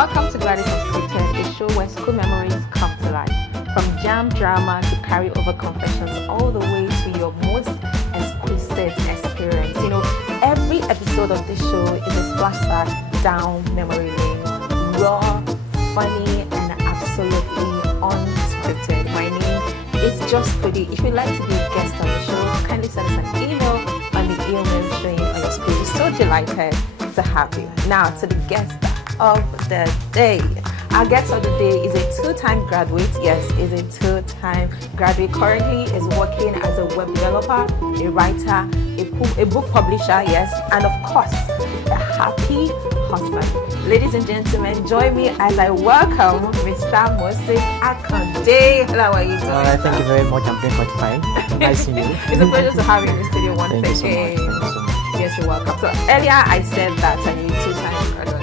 Welcome to Gladys Unscripted, a show where school memories come to life. From jam drama to carry over confessions, all the way to your most exquisite experience. You know, every episode of this show is a flashback down memory lane. Raw, funny, and absolutely unscripted. My name is Just Pretty. If you'd like to be a guest on the show, kindly send us an email on the email showing on your screen. So delighted to have you. Now to the guest of the day. Our guest of the day is a two-time graduate. Yes, is a two-time graduate. Currently is working as a web developer, a writer, a book publisher, yes, and of course, a happy husband. Ladies and gentlemen, join me as I welcome Mr. Moses Akande. Hello, how are you doing? All right, thank you very much. I'm doing quite fine. Nice seeing you. It's a pleasure to have you in the studio once Thank you so much. again. Thank you so much. Yes, you're welcome. So earlier I said that I'm a two-time graduate.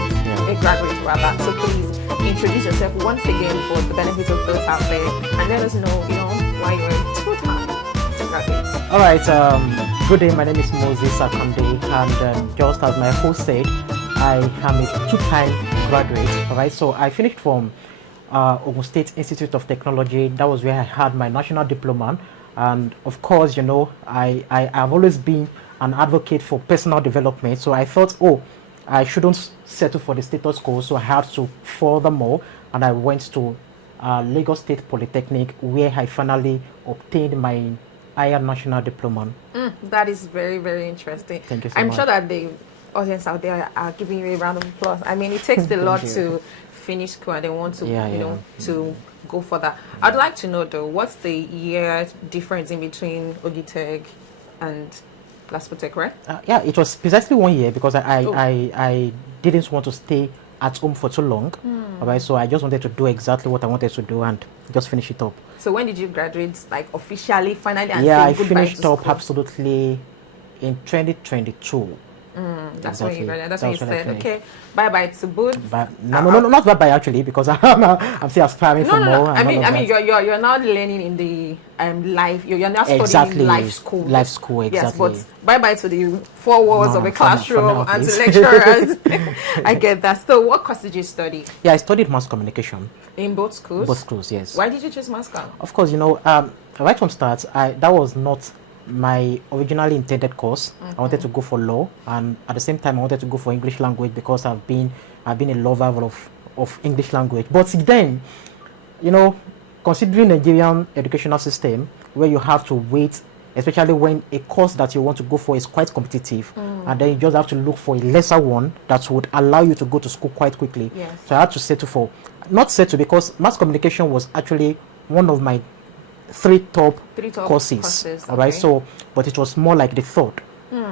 A graduate rather. So please introduce yourself once again for the benefit of those out there and let us know, why you're a two-time graduate. All right, good day. My name is Moses Akande, and just as my host said, I am a two-time graduate. All right, so I finished from Ogun State Institute of Technology. That was where I had my national diploma, and of course, I have always been an advocate for personal development. So I thought, I shouldn't settle for the status quo, so I had to further more, and I went to Lagos State Polytechnic, where I finally obtained my higher national diploma. That is very, very interesting. Thank you so I'm much. sure that the audience out there are giving you a round of applause. I mean, it takes a lot to finish school and they want to, to go further. I'd like to know though, what's the year difference in between Ogitech and Laspotech, right? Yeah, it was precisely 1 year because I didn't want to stay at home for too long. All right, so I just wanted to do exactly what I wanted to do and just finish it up. So when did you graduate, like officially, finally? And Yeah, say I goodbye finished to up school? absolutely in 2022. That's Exactly. when you graduated. That's That when you was when I said, finished. okay, bye-bye to both. But no, not bye actually, because I'm still aspiring for more. I mean, and all of that. you're now learning in the life. You're now studying Exactly. in life school. Life school, exactly. Yes, but bye-bye to the four walls No, of a for classroom now, and to please. lecturers. I get that. So, what course did you study Yeah, I studied mass communication. in both schools? Both schools, yes. Why did you choose mass comm? Of course, right from start, that was not my originally intended course. I wanted to go for law, and at the same time, I wanted to go for English language because I've been a lover of English language. But then, considering Nigerian educational system, where you have to wait, especially when a course that you want to go for is quite competitive, and then you just have to look for a lesser one that would allow you to go to school quite quickly. Yes. So I had to not settle because mass communication was actually one of my three top courses. All right, okay. but it was more like the third.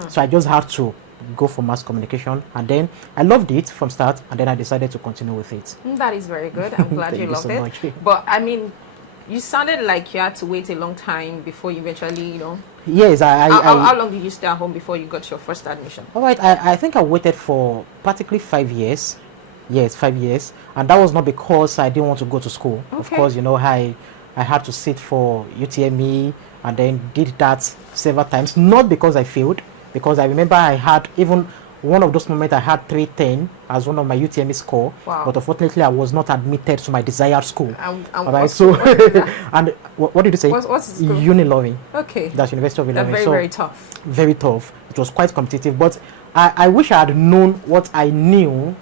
So I just had to go for mass communication, and then I loved it from start, and then I decided to continue with it. That is very good. I'm glad Thank you you loved so it. much. But I mean, you sounded like you had to wait a long time before you eventually, Yes, How long did you stay at home before you got your first admission? All right, I think I waited for practically 5 years. Yes, 5 years, and that was not because I didn't want to go to school. Of Okay. course, I had to sit for UTME and then did that several times. Not because I failed, because I remember I had even one of those moments I had 310 as one of my UTME score. Wow. But unfortunately, I was not admitted to my desired school. All right, what's- so what is that? and what did you say? What's the school? Uniloring. Okay. That's University of That's Ilorin. very, So very tough. very tough. It was quite competitive, but I wish I had known what I knew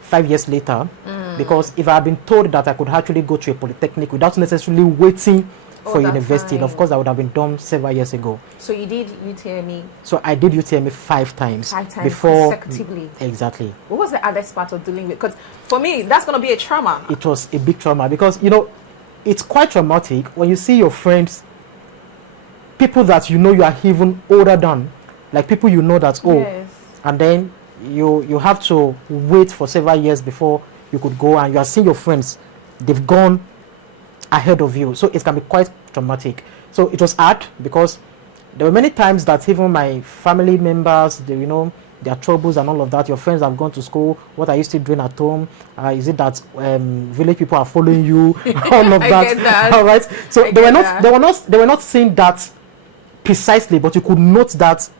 5 years later, because if I had been told that I could actually go to a polytechnic without necessarily waiting for that university, time. of course, I would have been done several years ago. So you did UTME So I did UTME 5 times. 5 times before consecutively. Exactly. What was the hardest part of dealing with? Because for me, that's going to be a trauma. It was a big trauma because it's quite traumatic when you see your friends, people that you are even older than, like people that Yes. and then you have to wait for several years before you could go, and you are seeing your friends, they've gone ahead of you, so it can be quite traumatic. So it was hard because there were many times that even my family members, their troubles and all of that, your friends have gone to school, what are you still doing at home? Is it that village people are following you? All of I that. get that. All right, so I they were not saying that precisely, but you could note that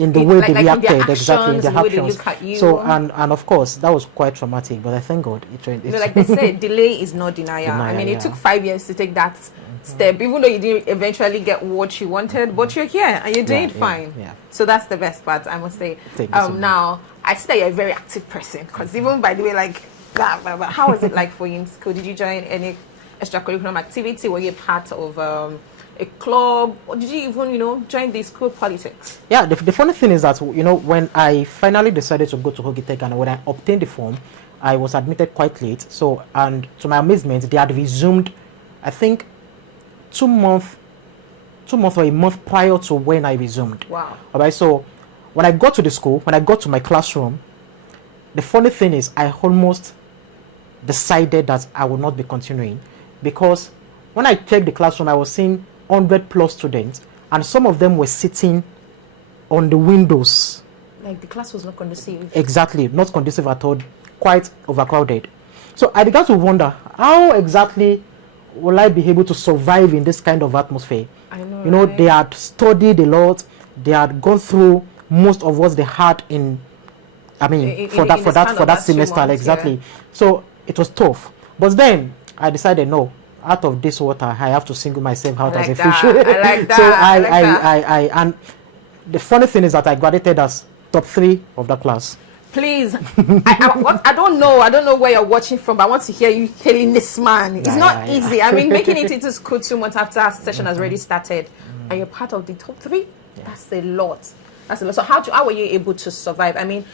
in the way they like reacted, in their exactly, in actions, their the way they actions. look at you. So, and of course, that was quite traumatic, but I thank God. Like they say, delay is not denial. I mean, it took 5 years to take that step, even though you didn't eventually get what you wanted, but you're here and you're doing fine. So that's the best part, I must say. Now, I see that you're a very active person, because even by the way, like, how was it like for you in school? Did you join any extracurricular activity? Were you part of a club, or did you even, join the school politics? Yeah, the funny thing is that, when I finally decided to go to Hogitech and when I obtained the form, I was admitted quite late. So, and to my amazement, they had resumed, I think, 2 months or a month prior to when I resumed. Wow. All right, so when I got to the school, when I got to my classroom, the funny thing is I almost decided that I would not be continuing, because when I checked the classroom, I was seeing 100+ students, and some of them were sitting on the windows. Like the class was not conducive. Exactly, not conducive at all, quite overcrowded. So I began to wonder, how exactly will I be able to survive in this kind of atmosphere? I know, right? They had studied a lot, they had gone through most of what they had for that semester, exactly. Yeah. So it was tough. But then I decided, no, out of this water, I have to single myself out as a fish. I like that. So and the funny thing is that I graduated as top 3 of the class. Please, I don't know where you're watching from, but I want to hear you telling this man. It's not easy. I mean, making it into school 2 months after our session has already started, and you're part of the top 3. That's a lot. That's a lot. So how were you able to survive? I mean,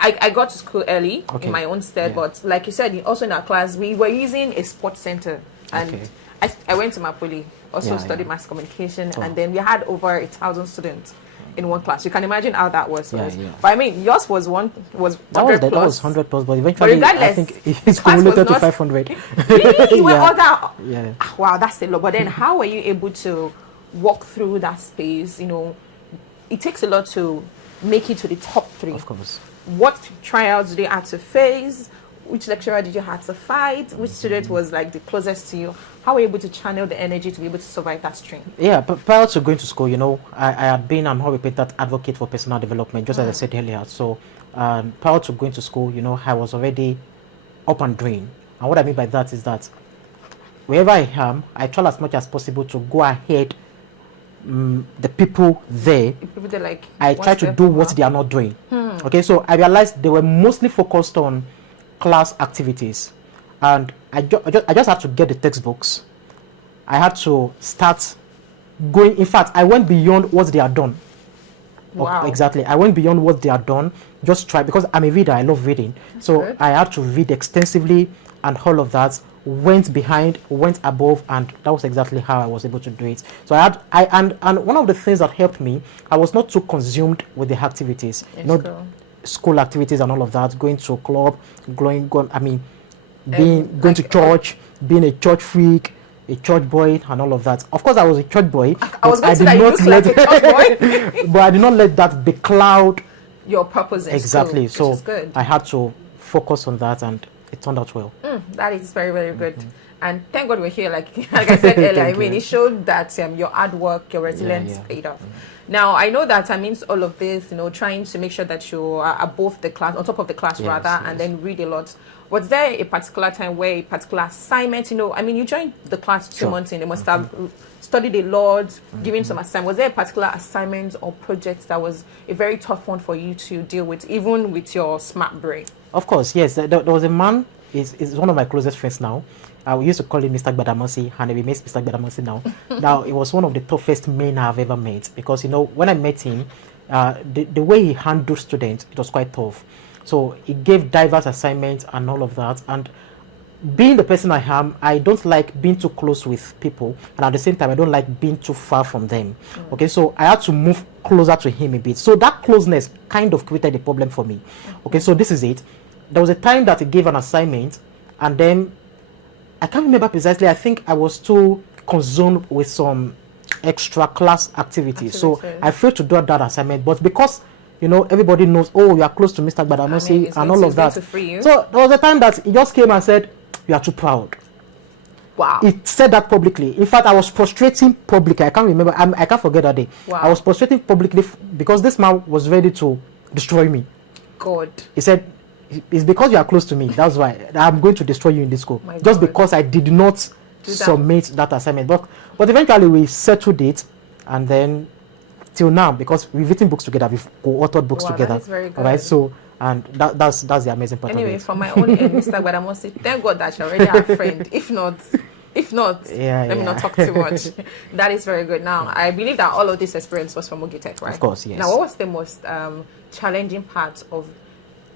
I got to school early in my own stead, but like you said, also in our class, we were using a sports center, and I went to Mapoli, also studied mass communication, and then we had over 1,000 students in one class. You can imagine how that was. But I mean, yours was 100 plus. That was 100 plus, but eventually I think it's cumulated to 500. Really? Wow, that's a lot. But then how were you able to walk through that space? It takes a lot to make it to the top 3. Of course. What trials did you have to face? Which lecturer did you have to fight? Which student was like the closest to you? How were you able to channel the energy to be able to survive that strain? Yeah, but prior to going to school, I had been an unrepeated advocate for personal development, just as I said earlier. So prior to going to school, I was already up and doing. And what I mean by that is that wherever I am, I try as much as possible to go ahead the people there. I try to do what they are not doing. Okay, so I realized they were mostly focused on class activities, and I just had to get the textbooks. I had to start going. In fact, I went beyond what they had done. Wow. Exactly, I went beyond what they had done. Just try, because I'm a reader. I love reading. So good. I had to read extensively, and all of that. Went behind, went above, and that was exactly how I was able to do it. So and one of the things that helped me, I was not too consumed with the activities, school activities and all of that. Going to a club, going to church, being a church freak, a church boy, and all of that. Of course, I was a church boy. I was going to say that you look like a church boy, but I did not let that becloud your purpose. Exactly. School, so I had to focus on that, and it turned out well. That is very, very good. And thank God we're here. Like I said earlier, I mean, it showed that your hard work, your resilience paid off. Now, I know that amidst all of this, trying to make sure that you are above the class, on top of the class and then read a lot. Was there a particular time where a particular assignment, I mean, you joined the class 2 months in, you must have studied a lot, given some assignment. Was there a particular assignment or project that was a very tough one for you to deal with, even with your smart brain? Of course, yes. There was a man, is one of my closest friends now. We used to call him Mr. Gbadamosi, and he remains Mr. Gbadamosi now. Now, it was one of the toughest men I've ever met, because, when I met him, the way he handled students, it was quite tough. So he gave diverse assignments and all of that. And being the person I am, I don't like being too close with people, and at the same time, I don't like being too far from them. Okay, so I had to move closer to him a bit. So that closeness kind of created a problem for me. Okay, so this is it. There was a time that he gave an assignment, and then I can't remember precisely. I think I was too consumed with some extra class activities. So I failed to do that assignment. But because, everybody knows, you are close to Mr. Gbadamosi and all of that. So there was a time that he just came and said, "You are too proud." Wow. It said that publicly. In fact, I was prostrating publicly. I can't remember. I can't forget that day. Wow. I was prostrating publicly because this man was ready to destroy me. God. He said, it's because you are close to me. That's why I'm going to destroy you in this school. My Just God. because I did not submit that assignment. But eventually we settled it, and then till now, because we've written books together, we've co-authored books together. That is very good. All right, so and that's the amazing part of it. Anyway, from my own end, Mr. But I must say, thank God that you already have a friend. If not, let me not talk too much. That is very good. Now, I believe that all of this experience was from Ogitech, right? Of course, yes. Now, what was the most challenging part of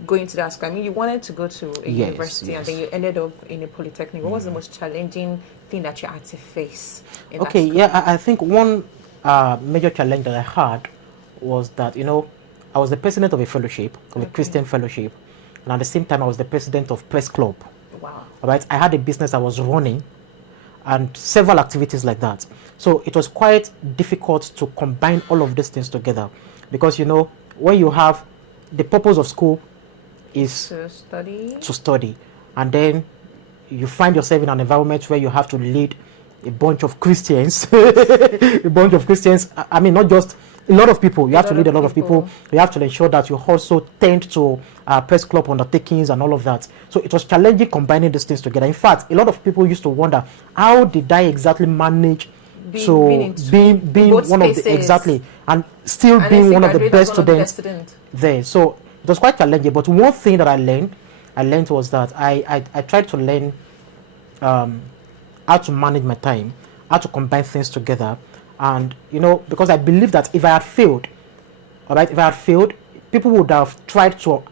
going to that school? I mean, you wanted to go to a university, and then you ended up in a polytechnic. What was the most challenging thing that you had to face in that school? I think one major challenge that I had was that, I was the president of a fellowship, of a Christian fellowship, and at the same time I was the president of press club. Wow. All right, I had a business I was running and several activities like that. So it was quite difficult to combine all of these things together, because when you have the purpose of school is to study, and then you find yourself in an environment where you have to lead a bunch of Christians. I mean, not just a lot of people. You have to lead a lot of people. You have to ensure that you also tend to press club undertakings and all of that. So it was challenging combining these things together. In fact, a lot of people used to wonder, how did I exactly manage being one of the and still being one of the best students there. So it was quite challenging. But one thing that I learned was that I tried to learn how to manage my time, how to combine things together. And because I believe that if I had failed, people would have tried to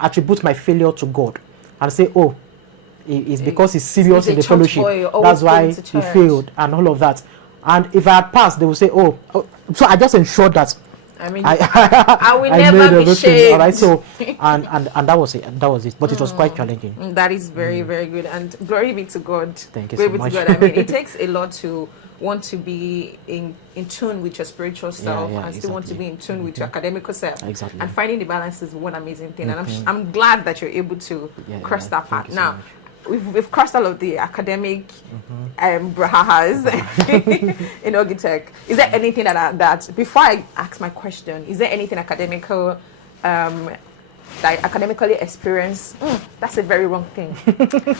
attribute my failure to God and say, oh, it's because he's serious in the fellowship, that's why he failed and all of that. And if I had passed, they would say, oh. So I just ensured that I mean, I will never be shamed. All right, so and that was it. But it was quite challenging. That is very, very good. And glory be to God. Thank you so much. To God. I mean, it takes a lot to want to be in tune with your spiritual self and still want to be in tune with your academical self. Exactly. And finding the balance is one amazing thing. And I'm glad that you're able to cross that part. Now, we've crossed all of the academic brahas in Ogitech. Is there anything that before I ask my question, is there anything academically experienced? That's a very wrong thing.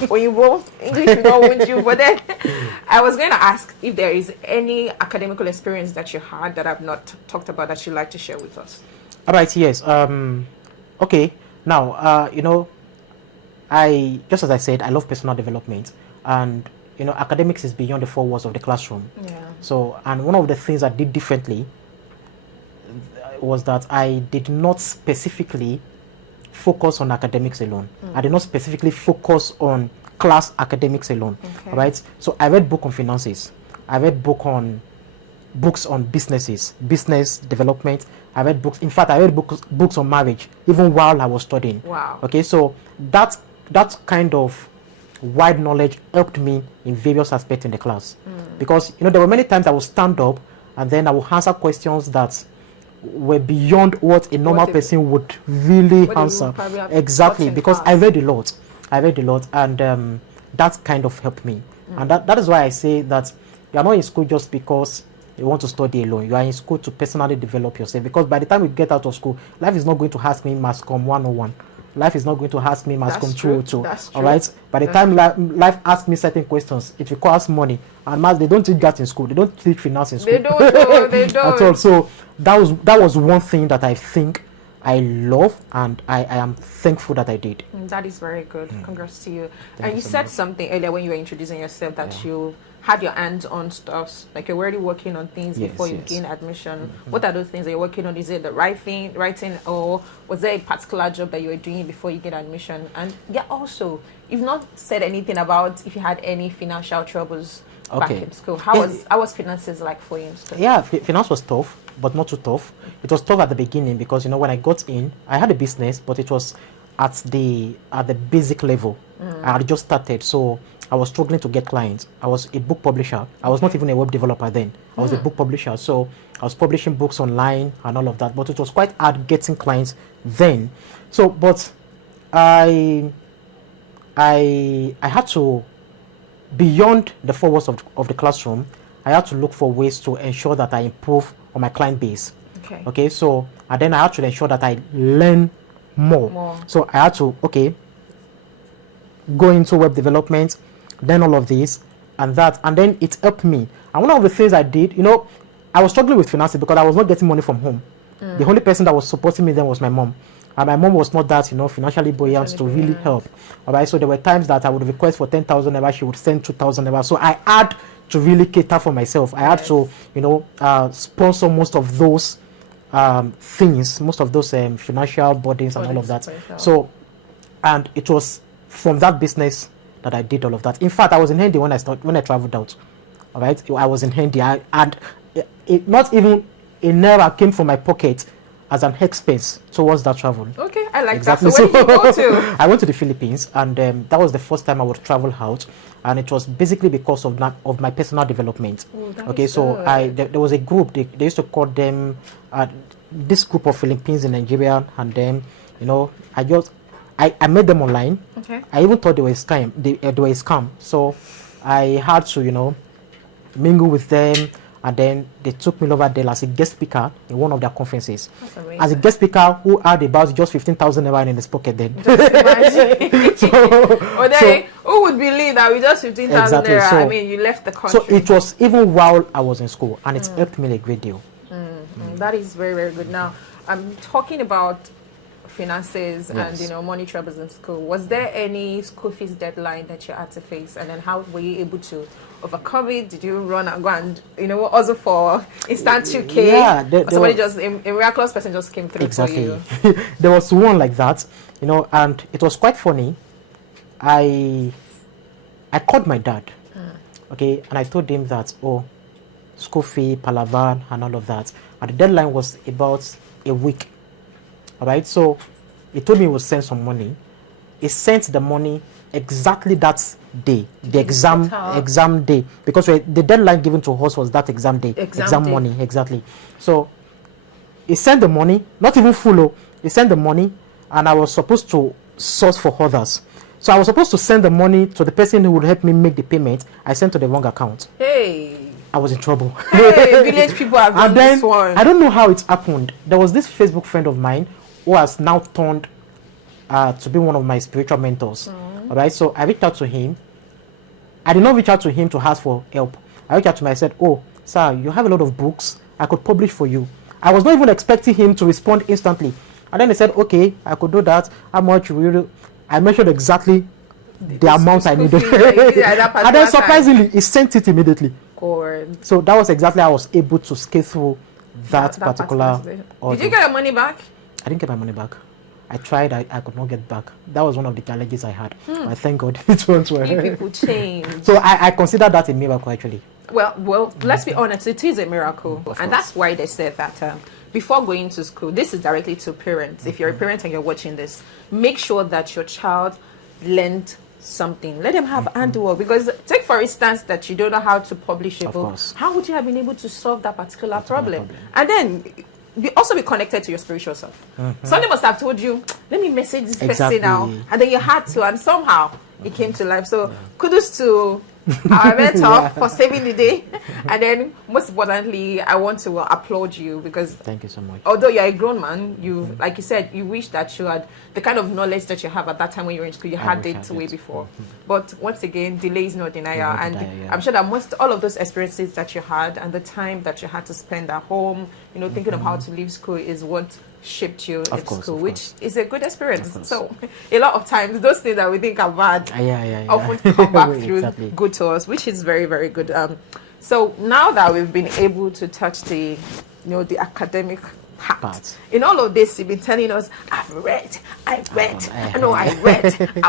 When you both English, you know, won't you? But then I was going to ask if there is any academical experience that you had that I've not talked about that you'd like to share with us. All right. Yes. Okay. Now, I just as I said, I love personal development, and academics is beyond the four walls of the classroom. Yeah. So, and one of the things I did differently was that I did not specifically focus on academics alone. I did not specifically focus on class academics alone. Okay. All right. So I read book on finances. I read books on business development. I read books. In fact, I read books on marriage even while I was studying. Wow. Okay. So that kind of wide knowledge helped me in various aspects in the class, because there were many times I would stand up and then I would answer questions that were beyond what a normal person would really answer. Exactly, because I read a lot, and that kind of helped me. And that is why I say that you are not in school just because you want to study alone. You are in school to personally develop yourself, because by the time you get out of school, life is not going to ask me Mass Comm 101. Life is not going to ask me Mass Comm 202. All right. By the time life asks me certain questions, it requires money, and they don't teach that in school. They don't teach finance in school. They don't. They don't. At all. So that was one thing that I think I love, and I am thankful that I did. That is very good. Congrats to you. Thank you so said much. something earlier when you were introducing yourself that you had your hands on stuff, like you're already working on things before you gain admission. What are those things that you're working on? Is it the writing, or was there a particular job that you were doing before you get admission? And also, you've not said anything about if you had any financial troubles back in school. How was finances like for you in school? Yeah, finance was tough, but not too tough. It was tough at the beginning because when I got in, I had a business, but it was at the basic level. I had just started, so I was struggling to get clients. I was a book publisher. I was not even a web developer then. I was a book publisher, so I was publishing books online and all of that. But it was quite hard getting clients then. So, but I had to beyond the four walls of the classroom, I had to look for ways to ensure that I improve on my client base. Okay, so and then I had to ensure that I learn more. So I had to go into web development, then all of this and that, and then it helped me. And one of the things I did, I was struggling with finances because I was not getting money from home. The only person that was supporting me then was my mom. And my mom was not that, financially buoyant to really help. All right, so there were times that I would request for 10,000 naira, she would send 2,000 naira. So I had to really cater for myself. I had to, sponsor most of those things, most of those financial burdens and all of that. So, and it was from that business that I did all of that. In fact, I was in Hindi when I traveled out. All right, I was in Hindi, and not even a naira came from my pocket as an expense towards that travel. Okay, I like that. So where did you go to? I went to the Philippines, and that was the first time I would travel out, and it was basically because of my personal development. Okay, so there was a group, they used to call them this group of Philippines in Nigeria, and then I met them online. Okay. I even thought they were a scam. They were a scam. So I had to mingle with them. And then they took me over there as a guest speaker in one of their conferences. As a guest speaker who had about just 15,000 naira in his pocket then. Just imagine. Who would believe that with just 15,000 naira, so, you left the country. So it was even while I was in school, and it helped me a great deal. That is very, very good. Now, I'm talking about finances and money troubles in school. Was there any school fees deadline that you had to face, and then how were you able to overcome it? Did you run and go and also for instant 2K? Yeah, a miraculous person just came through for you. There was one like that, and it was quite funny. I called my dad, okay, and I told him that school fee, palaver, and all of that, and the deadline was about a week. All right, so he told me he would send some money. He sent the money exactly that day, the exam day, because the deadline given to us was that exam day, exam money, exactly. So he sent the money, not even full. He sent the money, and I was supposed to source for others. So I was supposed to send the money to the person who would help me make the payment. I sent to the wrong account. Hey. I was in trouble. Hey, village people have done this one. I don't know how it happened. There was this Facebook friend of mine who has now turned to be one of my spiritual mentors. All right, so I reached out to him. I did not reach out to him to ask for help. I reached out to him. I said, sir, you have a lot of books. I could publish for you. I was not even expecting him to respond instantly. And then he said, okay, I could do that. How much will you? I mentioned exactly the amount I needed. And then surprisingly, he sent it immediately. So that was exactly how I was able to scale through that particular order. Did you get your money back? I didn't get my money back. I tried, I could not get back. That was one of the challenges I had. But thank God it went well. People change. So I consider that a miracle actually. Well, let's be honest, it is a miracle. And that's why they said that before going to school, this is directly to parents. If you're a parent and you're watching this, make sure that your child learned something. Let them have handwork, because take for instance that you don't know how to publish a book. How would you have been able to solve that particular problem? And then also be connected to your spiritual self. Somebody must have told you, let me message this person now, and then you had to, and somehow it came to life. So kudos to our mentor for saving the day. And then most importantly, I want to applaud you, because thank you so much. Although you're a grown man, you like you said, you wish that you had the kind of knowledge that you have at that time when you were in school. You had it way before. But once again, delay is not denial. And I'm sure that all of those experiences that you had and the time that you had to spend at home, thinking of how to leave school is what shaped you in school, which is a good experience. So a lot of times those things that we think are bad often come back through good to us, which is very, very good. So now that we've been able to touch the academic part, in all of this you've been telling us, I read, I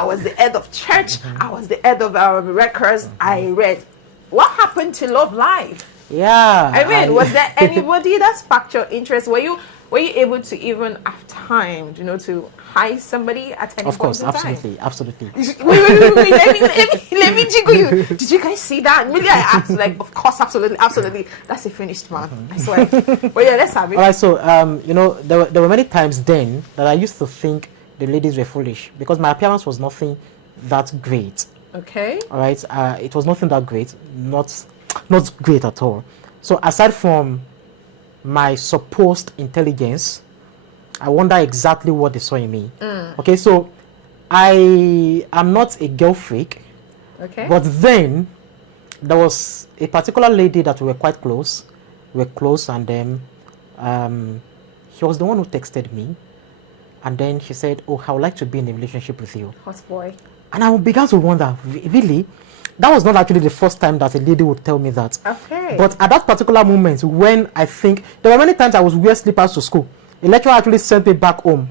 was the head of church, I was the head of our records, I read. What happened to love life? Was there anybody that sparked your interest? Were you able to even have time, to hire somebody at any point in time? Absolutely. Wait, let me jiggle you. Did you guys see that? Maybe I asked, of course, absolutely. That's a finished man, I swear. But let's have it. All right, so, there were many times then that I used to think the ladies were foolish, because my appearance was nothing that great. Okay. All right. It was nothing that great. Not great at all. So aside from my supposed intelligence, I wonder exactly what they saw in me. Okay, so I am not a girl freak, Okay. but then there was a particular lady that we were quite close. We were close, and then she was the one who texted me, and then she said, "Oh, I would like to be in a relationship with you." Hot boy. And I began to wonder, really? That was not actually the first time that a lady would tell me that. Okay. But at that particular moment, when I think there were many times I was wearing slippers to school, a lecturer actually sent me back home.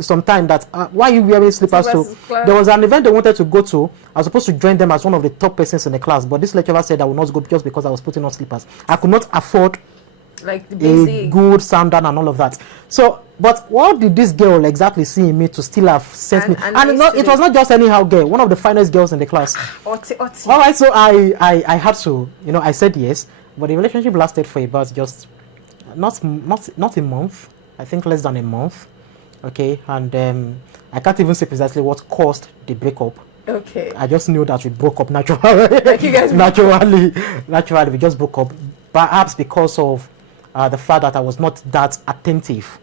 Sometime that why are you wearing slippers to? There was an event they wanted to go to. I was supposed to join them as one of the top persons in the class, but this lecturer said I would not go just because I was putting on slippers. I could not afford like the basic a good sandal and all of that. So, but what did this girl exactly see in me to still have sent me? And it was not just anyhow girl, one of the finest girls in the class. Oti. All right, so I had to, I said yes, but the relationship lasted for about just not a month. I think less than a month. Okay, and I can't even say precisely what caused the breakup. Okay. I just knew that we broke up naturally. Like you guys naturally, we just broke up. Perhaps because of the fact that I was not that attentive.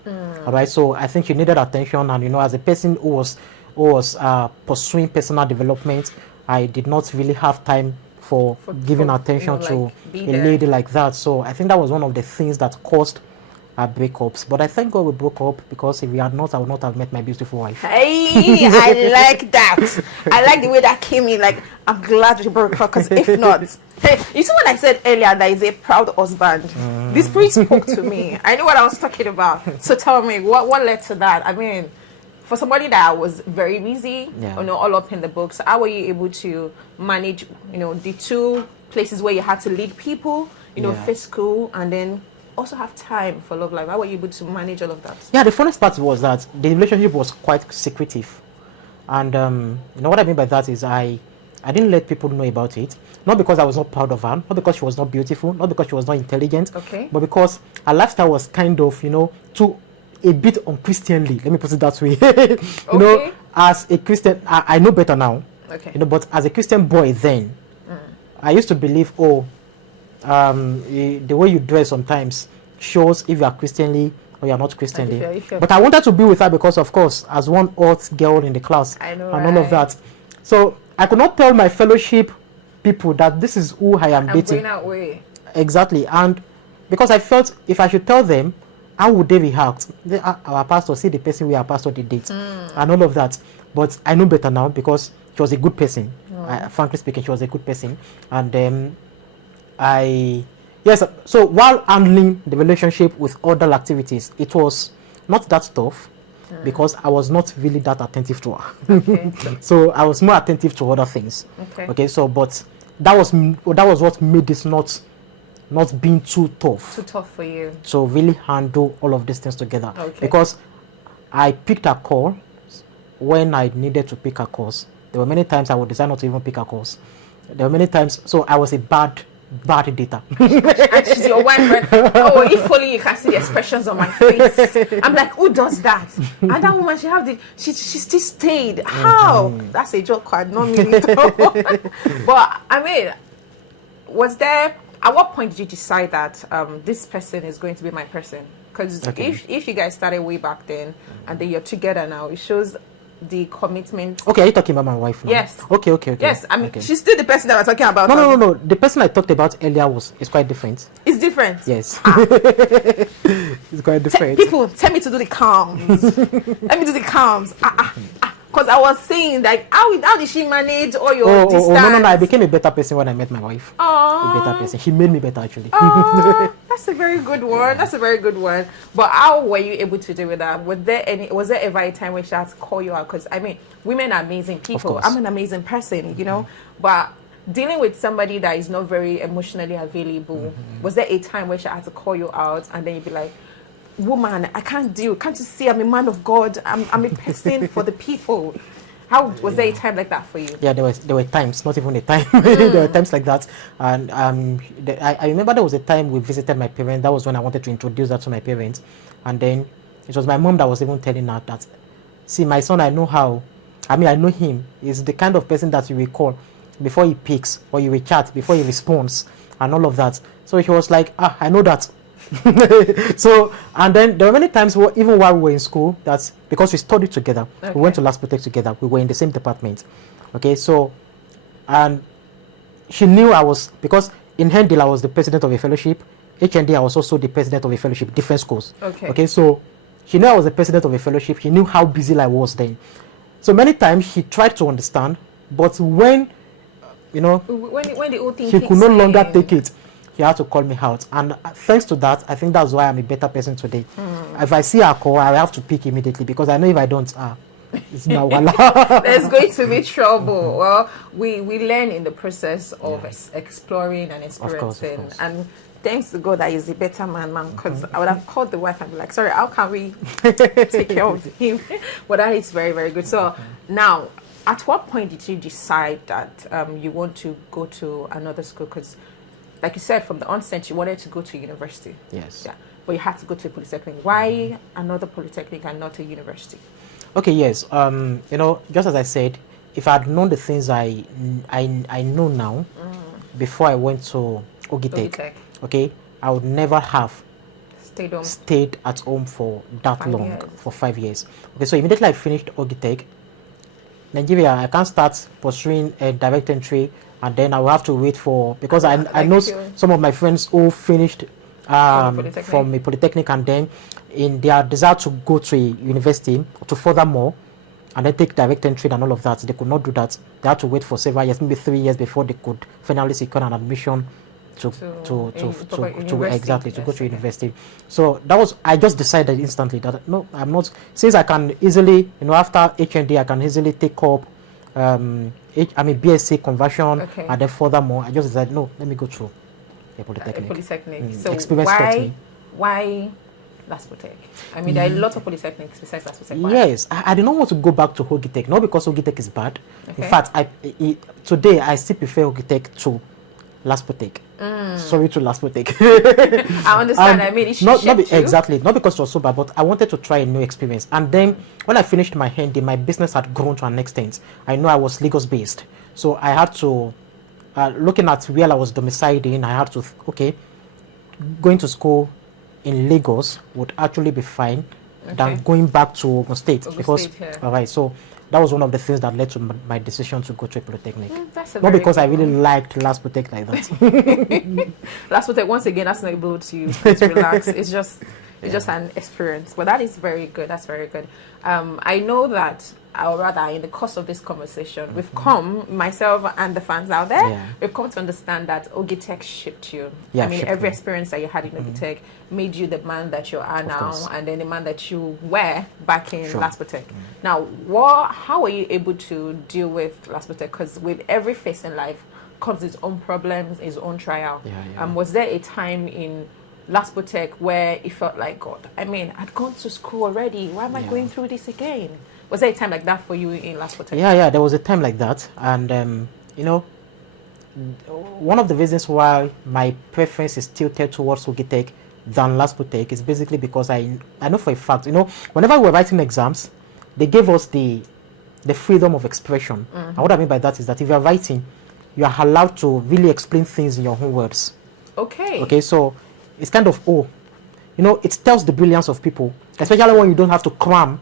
All right, so I think she needed attention, and as a person who was pursuing personal development, I did not really have time for giving attention to a lady like that. So I think that was one of the things that caused breakups. But I thank God we broke up, because if we had not, I would not have met my beautiful wife. Hey, I like that. I like the way that came in. Like, I'm glad we broke up, because if not, hey, you see when I said earlier that he's a proud husband, this priest spoke to me. I knew what I was talking about. So tell me, what led to that? I mean, for somebody that was very busy, all up in the books, how were you able to manage, the two places where you had to lead people, physical, and then also have time for love life? How were you able to manage all of that? Yeah, the funniest part was that the relationship was quite secretive, and what I mean by that is I didn't let people know about it. Not because I was not proud of her, not because she was not beautiful, not because she was not intelligent, but because her lifestyle was kind of too a bit unchristianly. Let me put it that way. As a Christian, I know better now. Okay. But as a Christian boy then, I used to believe, the way you dress sometimes shows if you are Christianly or you are not Christianly. But I wanted to be with her because, of course, as one hot girl in the class, and all of that. So I could not tell my fellowship people that this is who I am dating. Going that way. Exactly. And because I felt if I should tell them, how would they react? Our pastor, see the person we are pastor did date, and all of that. But I know better now, because she was a good person. Frankly speaking, she was a good person. And so while handling the relationship with other activities, it was not that tough, because I was not really that attentive to her. Okay. So I was more attentive to other things. Okay. So, but that was what made this not being too tough. Too tough for you. So really handle all of these things together. Okay. Because I picked a call when I needed to pick a course. There were many times I would decide not to even pick a course. There were many times, so I was a bad data. And she's your wife, right? Oh, if only you can see the expressions on my face. I'm like, who does that? And that woman, she still stayed. How? That's a joke, not me. But I mean, at what point did you decide that this person is going to be my person? Because if you guys started way back then and then you're together now, it shows the commitment. Okay, are you talking about my wife now? Yes. Okay. Yes, I mean, she's still the person that we're talking about. No. The person I talked about earlier is quite different. It's different? Yes. It's quite different. People, tell me to do the calms. Let me do the calms. Because I was saying, like, how did she manage all your distance? No, I became a better person when I met my wife. A better person. She made me better, actually. That's a very good one. That's a very good one. But how were you able to do with that? Was there ever a time when she had to call you out? Because, I mean, women are amazing people. I'm an amazing person, But dealing with somebody that is not very emotionally available, was there a time where she had to call you out and then you'd be like, woman, I can't deal. Can't you see I'm a man of God? I'm a person for the people. How was there a time like that for you? Yeah, there were times, not even a time. There were times like that. And I remember there was a time we visited my parents. That was when I wanted to introduce her to my parents. And then it was my mom that was even telling her that, see, my son, I know how I mean, I know him. He's the kind of person that you will call before he picks, or you will chat before he responds, and all of that. So he was like, I know that. So, and then there were many times, even while we were in school, that's because we studied together. Okay. We went to Last Protect together. We were in the same department. Okay, so, and she knew I was, because in Handel I was the president of a fellowship. HND I was also the president of a fellowship, different schools. Okay, so she knew I was the president of a fellowship. She knew how busy I was then. So many times she tried to understand, but when, when the whole thing he could no longer take it, he had to call me out. And thanks to that, I think that's why I'm a better person today. If I see a call, I have to pick immediately, because I know if I don't, it's now there's going to be trouble. Well, we learn in the process of exploring and experiencing. Of course. And thanks to God that he's a better man, because I would have called the wife and be like, sorry, how can we take care of him? But that is very, very good. So now, at what point did you decide that you want to go to another school? Because like you said, from the onset, you wanted to go to university. Yes. Yeah. But you had to go to a polytechnic. Why another polytechnic and not a university? Okay, yes. Just as I said, if I had known the things I know now before I went to Ogitech, okay, I would never have stayed at home for that long, for 5 years. Okay, so immediately I finished Ogitech, Nigeria, I can't start pursuing a direct entry, and then I will have to wait for, because I know some of my friends who finished from a polytechnic, and then in their desire to go to a university to furthermore and then take direct entry and all of that, they could not do that. They had to wait for several years, maybe 3 years, before they could finally secure an admission to go to university. So that was, I just decided instantly that no, I'm not, since I can easily, after HND I can easily take up BSc conversion, and then furthermore I just decided no, let me go to a polytechnic. So why Last Protect? I mean, there are lots of polytechnics besides Last Protect. Yes, I did not want to go back to Ogitech, not because Ogitech is bad. In fact, today I still prefer Ogitech to Last Protect. Sorry to Last Protect. I understand. I mean, exactly, not because it was so bad, but I wanted to try a new experience. And then when I finished my HND, my business had grown to an extent. I know I was Lagos based, so I had to, looking at where I was domiciled in, I had to, going to school in Lagos would actually be fine than going back to Ogun State, so that was one of the things that led to my decision to go to a polytechnic. Not because I really liked Last Protect like that. Last Protect, once again, that's not able to relax. It's just an experience. But that is very good. That's very good. I know that, or rather, in the course of this conversation, we've come, myself and the fans out there, we've come to understand that Ogitech shaped you. I mean, every experience that you had in Ogitech made you the man that you are now, and then the man that you were back in Last Protect. Now, how were you able to deal with Last Protect? Because with every phase in life comes its own problems, its own trial. Was there a time in Last Protect where it felt like, God, I mean, I'd gone to school already. Why am I going through this again? Was there a time like that for you in Last Protect? Yeah, there was a time like that. And, one of the reasons why my preference is tilted towards Ogitech than Last Protect is basically because I know for a fact, whenever we were writing exams, they gave us the freedom of expression. And what I mean by that is that if you are writing, you are allowed to really explain things in your own words. Okay, so it's kind of, it tells the brilliance of people, especially when you don't have to cram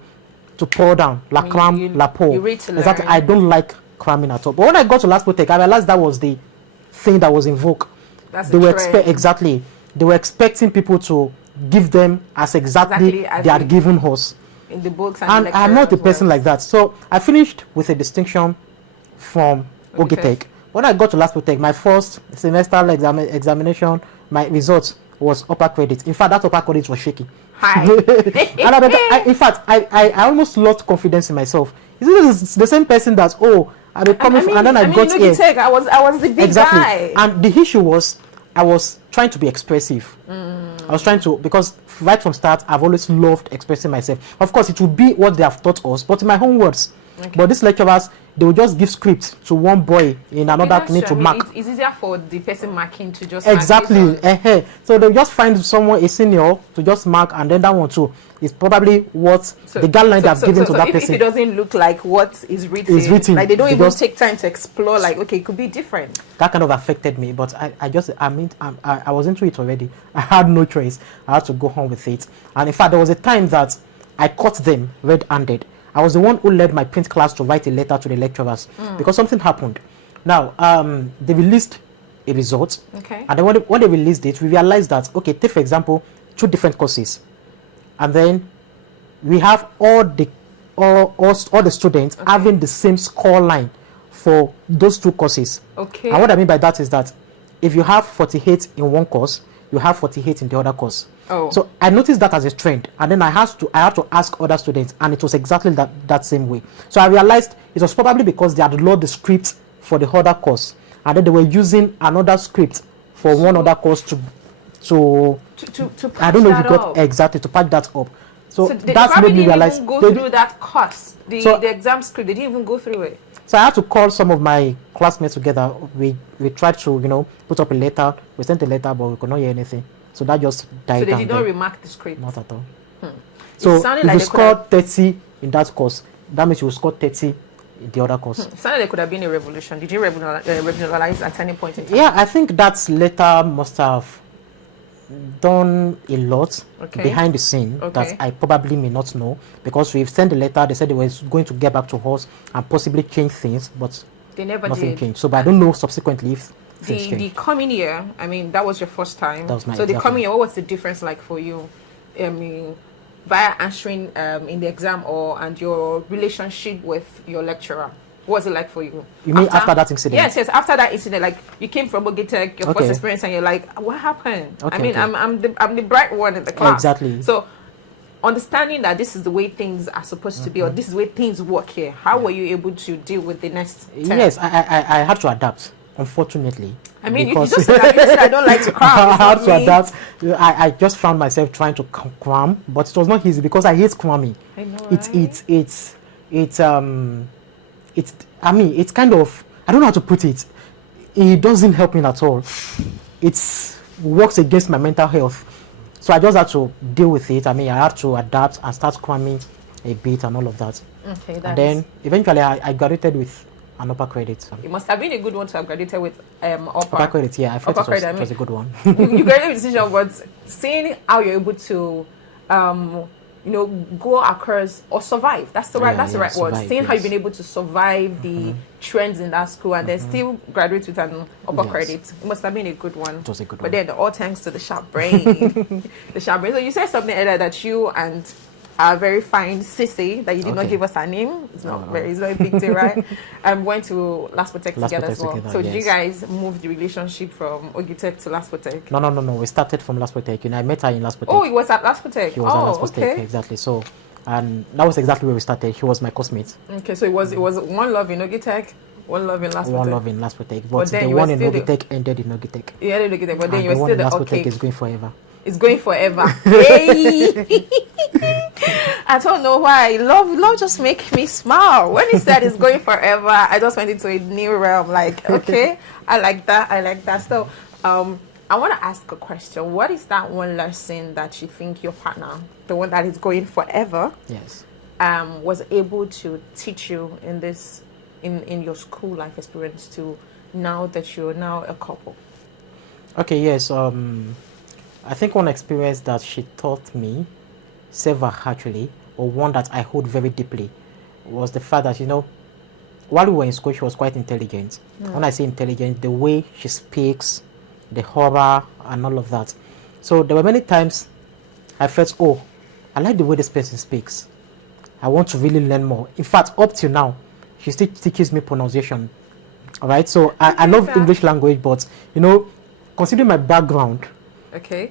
to pour down, cram, pour. You read to learn. Exactly, I don't like cramming at all. But when I got to Last Protect, I realized that was the thing that was in vogue. That's the trend. They were expecting people to give them as exactly as they had given us in the books, and I'm not a person like that. So I finished with a distinction from Ogitech. When I got to Last Protect, my first semester examination, my results was upper credit. In fact, that upper credit was shaky. And in fact, I almost lost confidence in myself. It's the same person that I've been coming from, and then I got here. I was the big guy. And the issue was I was trying to be expressive. I was trying to, because right from start I've always loved expressing myself. Of course, it would be what they have taught us, but in my own words. But these lecturers they will just give scripts to one boy in another to need to mark. It's easier for the person marking to just exactly. So they'll just find someone, a senior, to just mark, and then that one too is probably what the guideline they have given to that person. If it doesn't look like what is written, like they don't even take time to explore, like, okay, it could be different. That kind of affected me, but I was into it already. I had no choice. I had to go on with it. And in fact, there was a time that I caught them red-handed. I was the one who led my print class to write a letter to the lecturers because something happened. Now, they released a result. Okay. And then when they released it, we realized that, okay, take for example, 2 different courses. And then we have all the students having the same score line for those 2 courses. Okay. And what I mean by that is that if you have 48 in one course, you have 48 in the other course. Oh. So I noticed that as a trend, and then I had to ask other students, and it was exactly that same way. So I realized it was probably because they had loaded the script for the other course, and then they were using another script for one other course to I don't know if you got exactly to patch that up. So that's made me realize they didn't go through that course. The exam script, they didn't even go through it. So I had to call some of my classmates together. We tried to put up a letter. We sent a letter, but we could not hear anything. So that just died down. So they did not remark the script? Not at all. So if you scored 30 in that course, that means you will score 30 in the other course. It sounded like there could have been a revolution. Did you revolutionize at any point in time? Yeah, I think that letter must have done a lot behind the scene that I probably may not know, because we've sent the letter. They said they were going to get back to us and possibly change things, but they never nothing did. changed. So, but I don't know subsequently if the coming year, I mean, that was your first time. That was my so the coming year, what was the difference like for you? I mean, via answering in the exam and your relationship with your lecturer. What was it like for you? You mean after that incident? Yes, after that incident, like you came from Ogitech, your first experience, and you're like, what happened? I'm the bright one in the class. Exactly. So understanding that this is the way things are supposed to be, or this is the way things work here, how were you able to deal with the next term? Yes, I had to adapt, unfortunately. I mean, you just said I don't like to cram. I had to adapt. I just found myself trying to cram, but it was not easy because I hate cramming. I know, I mean, it's kind of, I don't know how to put it. It doesn't help me at all. It works against my mental health. So I just had to deal with it. I mean, I had to adapt and start cramming a bit and all of that. Okay, and then eventually I graduated with an upper credit. It must have been a good one to have graduated with upper credit. Yeah, I felt it was a good one. You graduated with decision, but seeing how you're able to go across or survive. That's the right word. Seeing how you've been able to survive the trends in that school and then still graduate with an upper credit. It must have been a good one. It was a good one. But then all thanks to the sharp brain. The sharp brain. So you said something earlier that you and our very fine Sissy, that you did not give us her name. It's not it's not a big deal, right? Went to Laspotech together as well. So did you guys move the relationship from Ogitech to Laspotech? No. We started from Laspotech. I met her in Laspotech. Oh, it was at Laspotech. He was at Laspotech, exactly. So, and that was exactly where we started. He was my coursemate. Okay, so it was one love in Ogitech, one love in Laspotech. One love in Laspotech, but the one in Ogitech ended in Ogitech. Yeah, in Ogitech, but then you were still the Laspotech is going forever. It's going forever. Hey! I don't know why. Love just make me smile. When he said it's going forever, I just went into a new realm. Like, okay, I like that. So, I want to ask a question. What is that one lesson that you think your partner, the one that is going forever, was able to teach you in this, in your school life experience to now that you're now a couple? Okay, yes. I think one experience that she taught me, several actually, or one that I hold very deeply, was the fact that, while we were in school, she was quite intelligent. When I say intelligent, the way she speaks, the horror, and all of that. So there were many times I felt, oh, I like the way this person speaks. I want to really learn more. In fact, up till now, she still teaches me pronunciation. All right, so I love English language, but, considering my background,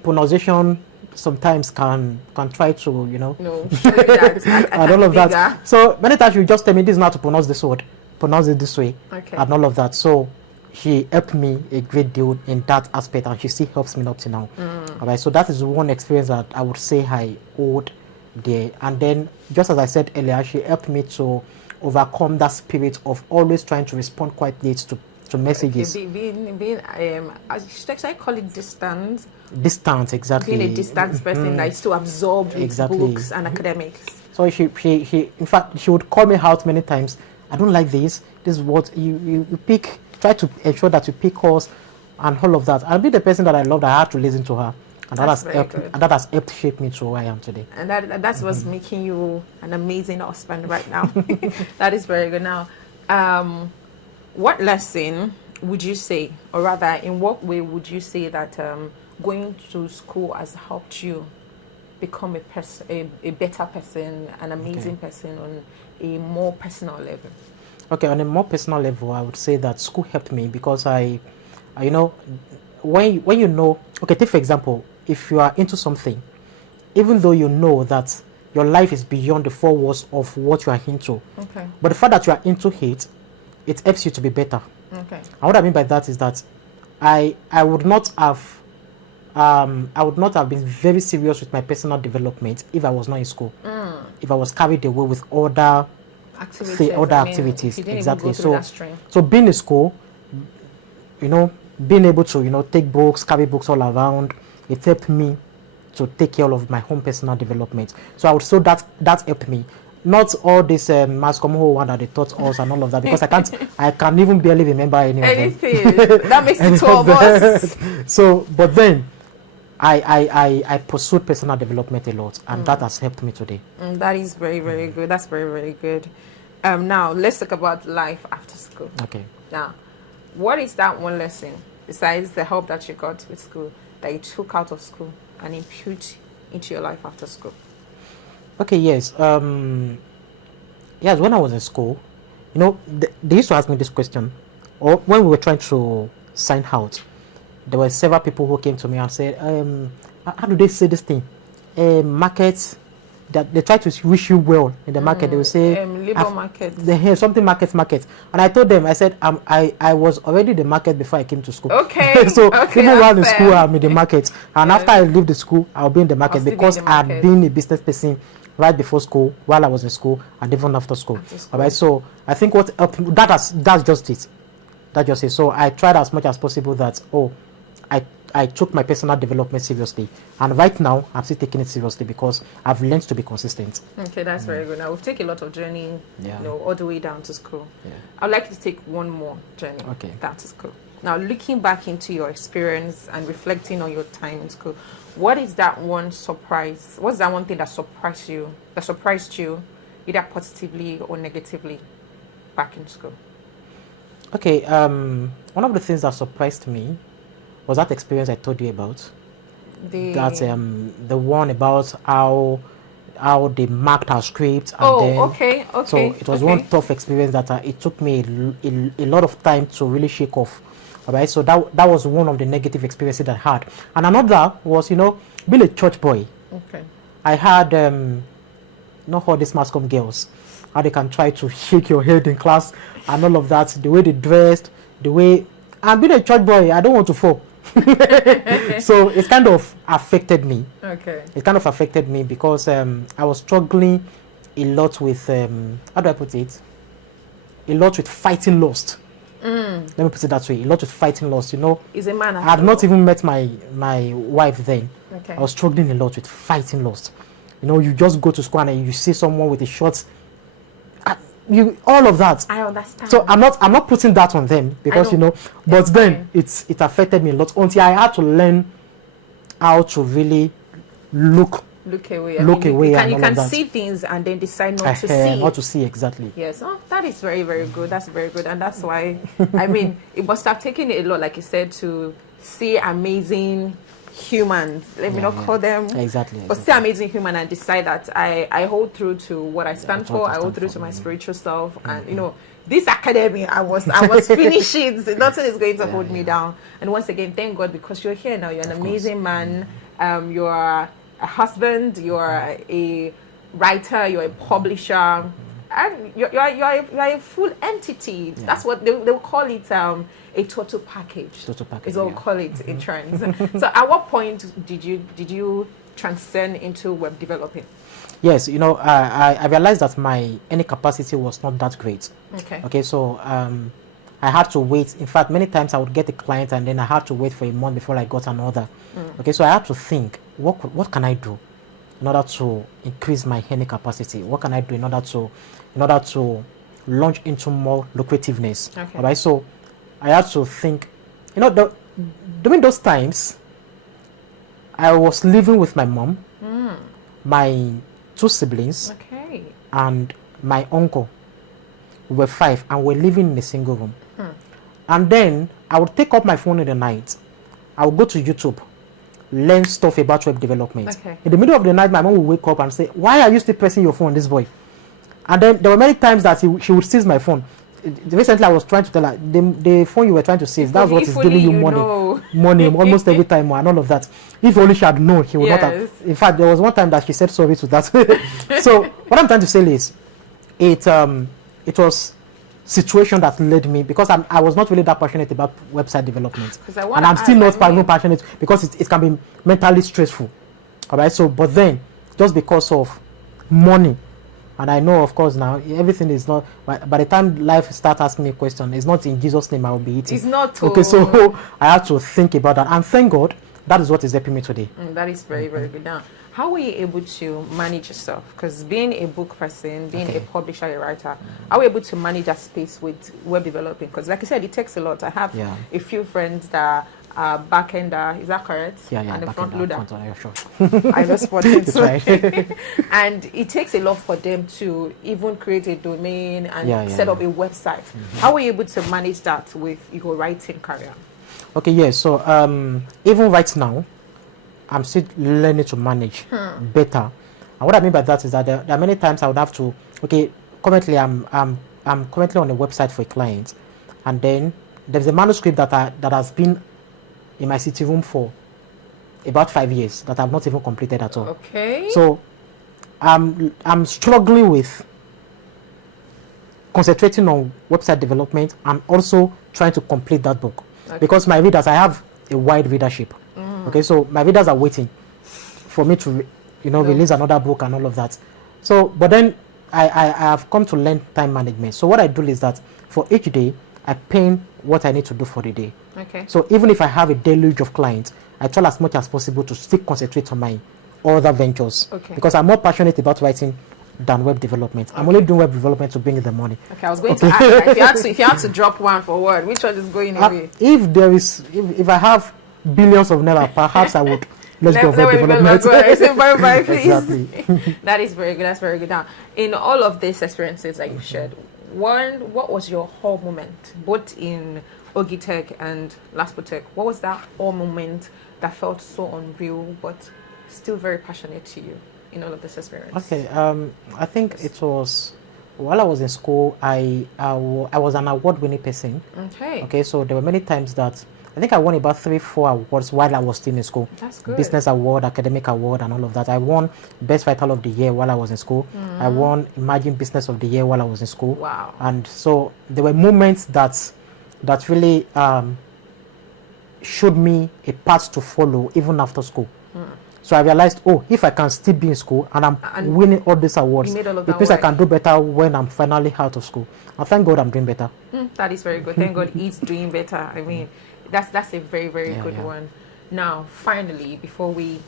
pronunciation sometimes can try to, No, and all of that. So many times you just tell me this is not how to pronounce this word, pronounce it this way, and all of that. So she helped me a great deal in that aspect, and she still helps me up to now. All right, so that is one experience that I would say I owed there. And then, just as I said earlier, she helped me to overcome that spirit of always trying to respond quite late to messages. Okay, should I call it distance? Distance, exactly. Being a distance person that is too absorbed with books and academics. So she, in fact, she would call me out many times. I don't like this. This is what you pick. Try to ensure that you pick course and all of that. I'll be the person that I loved. I had to listen to her. And that has helped shape me to who I am today. And that's what's making you an amazing husband right now. That is very good. Now, what lesson would you say, or rather, in what way would you say that going to school has helped you become a better person, an amazing person on a more personal level? Okay, on a more personal level, I would say that school helped me because I you know, when you know, okay, take for example, if you are into something, even though you know that your life is beyond the four walls of what you are into, okay, but the fact that you are into it helps you to be better. Okay. And what I mean by that is that I would not have been very serious with my personal development if I was not in school. If I was carried away with other activities. Exactly. So being in school, you know, being able to, you know, take books, carry books all around, it helped me to take care of my own personal development. So I would say that helped me. Not all this mass communication one that they taught us and all of that, because I can even barely remember anything. That makes it two of us. So, but then I pursued personal development a lot, and that has helped me today. That is very, very good. That's very, very good. Now let's talk about life after school. Okay. Now, what is that one lesson besides the help that you got with school that you took out of school and impute into your life after school? Okay, yes. Yes, when I was in school, you know, they used to ask me this question, or when we were trying to sign out, there were several people who came to me and said, how do they say this thing? Markets, that they try to wish you well in the market. They will say, labor market. They hear something market. And I told them, I said, I was already in the market before I came to school. Okay. So even while in school, I'm in the market. And after I leave the school, I'll be in the market because I had been a business person right before school, while I was in school, and even after school. All right. So I think what helped, that's just it. That's just it. So I tried as much as possible that, I took my personal development seriously, and right now I'm still taking it seriously because I've learned to be consistent. Okay, that's very good. Now we've taken a lot of journey, you know, all the way down to school. I'd like to take one more journey down to school. Now, looking back into your experience and reflecting on your time in school, what is that one surprise? What's that one thing that surprised you, either positively or negatively, back in school? Okay, one of the things that surprised me was that experience I told you about. The one about how they marked our script. And okay. So it was one tough experience that it took me a lot of time to really shake off. All right, so that was one of the negative experiences that I had. And another was, you know, being a church boy. Okay. I had not all these mass comm girls, how they can try to shake your head in class and all of that, the way they dressed, the way. And being a church boy, I don't want to fall. So it kind of affected me. Okay. It kind of affected me because I was struggling a lot with how do I put it? A lot with fighting lust. Let me put it that way. A lot with fighting lust. You know, is a man. I had not even met my wife then. Okay. I was struggling a lot with fighting lust. You know, you just go to school and you see someone with a short. All of that. I understand. So I'm not putting that on them because, you know, but then it affected me a lot until I had to learn how to really look away. You can see things and then decide not to see. Not to see, exactly. Yes, that is very, very good. That's very good, and that's why I mean it must have taken a lot, like you said, to see amazing humans. Let me not call them exactly. But still amazing human, and decide that I hold through to what I stand for. I hold through to my spiritual self, and you know, this academy I was finishing. Nothing is going to hold me down. And once again, thank God, because you're here now. You're an amazing man. You're a husband. You're a writer. You're a publisher. And you're a full entity. That's what they'll call it. A total package. Total package. Is what we call it in trends. So, at what point did you transcend into web developing? Yes, you know, I realized that my earning capacity was not that great. Okay. Okay, so I had to wait. In fact, many times I would get a client and then I had to wait for a month before I got another. Okay, so I had to think, what can I do in order to increase my earning capacity? What can I do in order to launch into more lucrativeness? Okay. All right, so I had to think, you know, during those times, I was living with my mom, my 2 siblings, Okay. and my uncle. We were 5 and we're living in a single room. And then I would take up my phone in the night. I would go to YouTube, learn stuff about web development. Okay. In the middle of the night, my mom would wake up and say, "Why are you still pressing your phone, this boy?" And then there were many times that she would seize my phone. Recently, I was trying to tell her, the phone you were trying to seize, that's what is giving you money. Money almost every time and all of that. If only she had known, she would not have. In fact, there was one time that she said sorry to that. So what I'm trying to say is, it was situation that led me, because I was not really that passionate about website development, and I'm still not passionate because it can be mentally stressful. All right, so but then just because of money, and I know of course now everything is not, by the time life starts asking me a question, it's not in Jesus' name I will be eating. It's not. Okay, so I have to think about that, and thank God that is what is helping me today. That is very, very good. Now, how were you able to manage yourself? Because being a book person, being a publisher, a writer, how were you able to manage that space with web developing? Because like I said, it takes a lot. I have a few friends that are back-ender, is that correct? Yeah, and the front loader. Sure. I was spotting. That's right. And it takes a lot for them to even create a domain and set up a website. How were you able to manage that with your writing career? Okay, yes. So even right now, I'm still learning to manage better. And what I mean by that is that there are many times I would have to. Okay, currently I'm currently on a website for a client, and then there's a manuscript that has been in my sitting room for about 5 years that I've not even completed at all. Okay. So I'm struggling with concentrating on website development and also trying to complete that book. Okay. Because my readers, I have a wide readership. Okay, so my readers are waiting for me to, release another book and all of that. So, but then I have come to learn time management. So what I do is that for each day, I plan what I need to do for the day. Okay. So even if I have a deluge of clients, I try as much as possible to still concentrate on my other ventures. Okay. Because I'm more passionate about writing than web development. I'm only doing web development to bring in the money. Okay, I was going to ask, if you had to drop one for word, which one is going away? If I have billions of naira, perhaps I would let's go for development. Exactly. That is very good. That's very good. Now, in all of these experiences that you've shared, what was your whole moment, both in Ogitech and Laspotech? What was that whole moment that felt so unreal, but still very passionate to you in all of this experience? Okay, I think it was while I was in school. I was an award-winning person. Okay. Okay, so there were many times that I think I won about 3-4 awards while I was still in school. That's good. Business award, academic award, and all of that. I won Best Writer of the Year while I was in school. I won Emerging Business of the Year while I was in school. Wow. And so there were moments that really showed me a path to follow even after school. So I realized, if I can still be in school and I'm winning all these awards, it means I can do better when I'm finally out of school. And thank God I'm doing better. That is very good. Thank God he's doing better. I mean, that's a very, very good one. Now, finally, before we,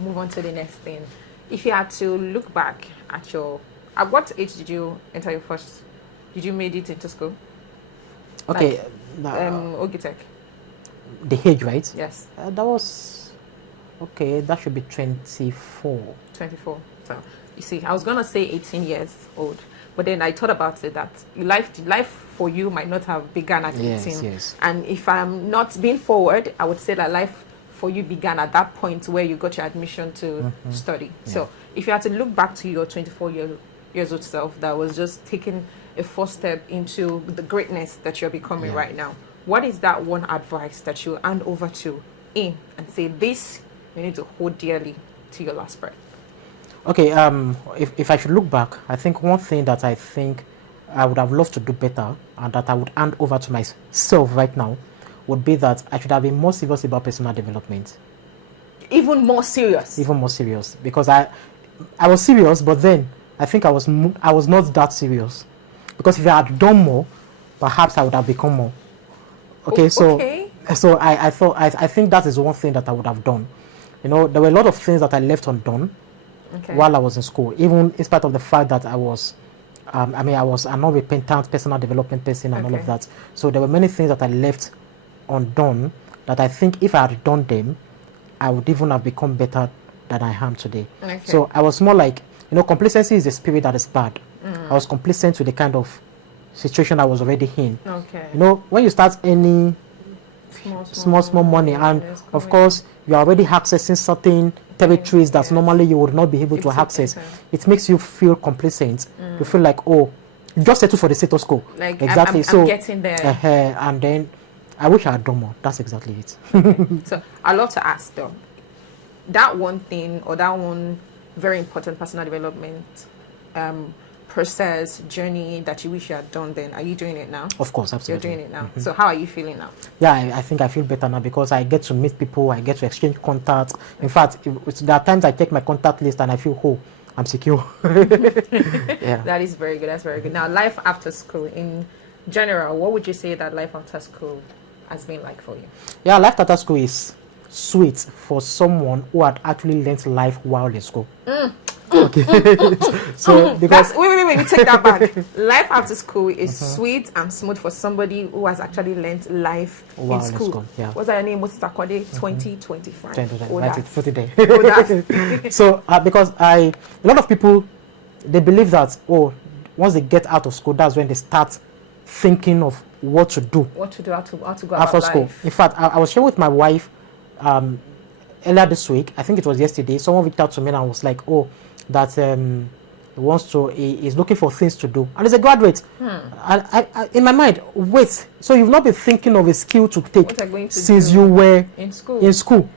move on to the next thing, if you had to look back at at what age did you enter your first? Did you made it into school? Okay. Ogitech. The age, right? Yes. That was okay. That should be 24. 24. So you see, I was gonna say 18 years old, but then I thought about it that life for you might not have begun at 18. Yes. And if I'm not being forward, I would say that life for you began at that point where you got your admission to study. Yeah. So if you had to look back to your 24 years old self that was just taking a first step into the greatness that you're becoming right now, what is that one advice that you hand over to and say, this you need to hold dearly to your last breath? Okay, if I should look back, I think one thing that I think I would have loved to do better and that I would hand over to myself right now would be that I should have been more serious about personal development. even more serious. Even more serious, because I was serious, but then I think I was not that serious, because if I had done more, perhaps I would have become more. Okay, so I think that is one thing that I would have done. You know, there were a lot of things that I left undone while I was in school, even in spite of the fact that I was a non-repentant personal development person and all of that. So there were many things that I left undone that I think if I had done them, I would even have become better than I am today. So I was more like, you know, complacency is a spirit that is bad. I was complacent to the kind of situation I was already in. You know, when you start earning small money, and of course you are already accessing certain territories that normally you would not be able to access, it makes you feel complacent. You feel like, oh, you just settle for the status quo. Like, exactly. I'm getting there. And then I wish I had done more. That's exactly it. So I love to ask though, that one thing or that one very important personal development process, journey that you wish you had done then, are you doing it now? Of course, absolutely. You're doing it now. So how are you feeling now? Yeah, I think I feel better now, because I get to meet people, I get to exchange contacts. In fact, there are times I check my contact list and I feel, oh, I'm secure. Yeah. That is very good. That's very good. Now, life after school in general, what would you say that life after school has been like for you? Yeah, life after school is sweet for someone who had actually learned life while in school. Okay. So because wait, you take that back. Life after school is sweet and smooth for somebody who has actually learned life in school. Yeah. What's her name? What's Akande? 2025. Right, it's 40 days. So because a lot of people, they believe that, oh, once they get out of school, that's when they start thinking of what to do. How to go after school. Life. In fact, I was sharing with my wife earlier this week. I think it was yesterday. Someone reached out to me and I was like, oh, that he is looking for things to do, and he's a graduate. And I in my mind, wait, so you've not been thinking of a skill to take since you were in school?